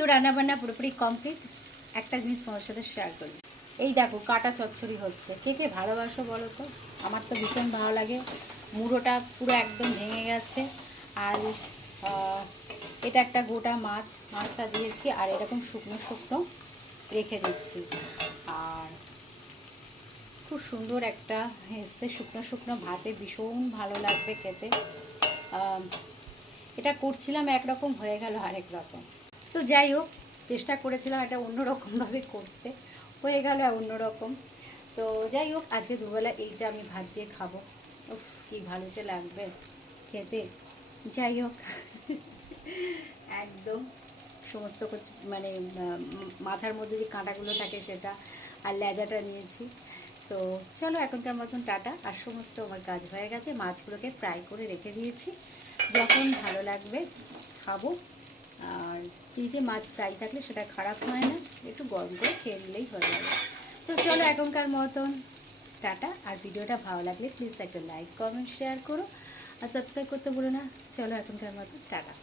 তো রান্নাবান্না পুরোপুরি কমপ্লিট। একটা জিনিস তোমার সাথে শেয়ার করি। এই দেখো কাটা চচ্চড়ি হচ্ছে। কে কে ভালোবাসো বলো তো? আমার তো ভীষণ ভালো লাগে। মুড়োটা পুরো একদম ভেঙে গেছে। আর এটা একটা গোটা মাছ, মাছটা দিয়েছি আর এরকম শুকনো শুকনো রেখে দিচ্ছি। আর খুব সুন্দর একটা এসছে শুকনো শুকনো ভাতে, ভীষণ ভালো লাগবে খেতে। এটা করছিলাম একরকম, হয়ে গেল আরেক রকম। তো যাই হোক, চেষ্টা করেছিলাম এটা অন্যরকমভাবে করতে, হয়ে গেল অন্যরকম। তো যাই হোক, আজকে দুবেলা এইটা আমি ভাত দিয়ে খাবো। উফ, কি ভালো যে লাগবে খেতে। যাই হোক, একদম সমস্ত মানে মাথার মধ্যে যে কাঁটাগুলো থাকে সেটা, আর লেজাটা নিয়েছি। তো চলো এখনকার মতন টাটা। আর সমস্ত আমার কাজ হয়ে গেছে, মাছগুলোকে ফ্রাই করে রেখে দিয়েছি, যখন ভালো লাগবে খাবো। আর ফ্রিজে মাছ ফ্রাই থাকলে সেটা খারাপ হয় না, একটু গরম করে খেয়ে নিলেই হয়ে যাবে। তো চলো এখনকার মতন টাটা। আর ভিডিওটা ভালো লাগলে প্লিজ একটা লাইক কমেন্ট শেয়ার করো, আর সাবস্ক্রাইব করতে ভুলো না। চলো এখনকার মতন টাটা।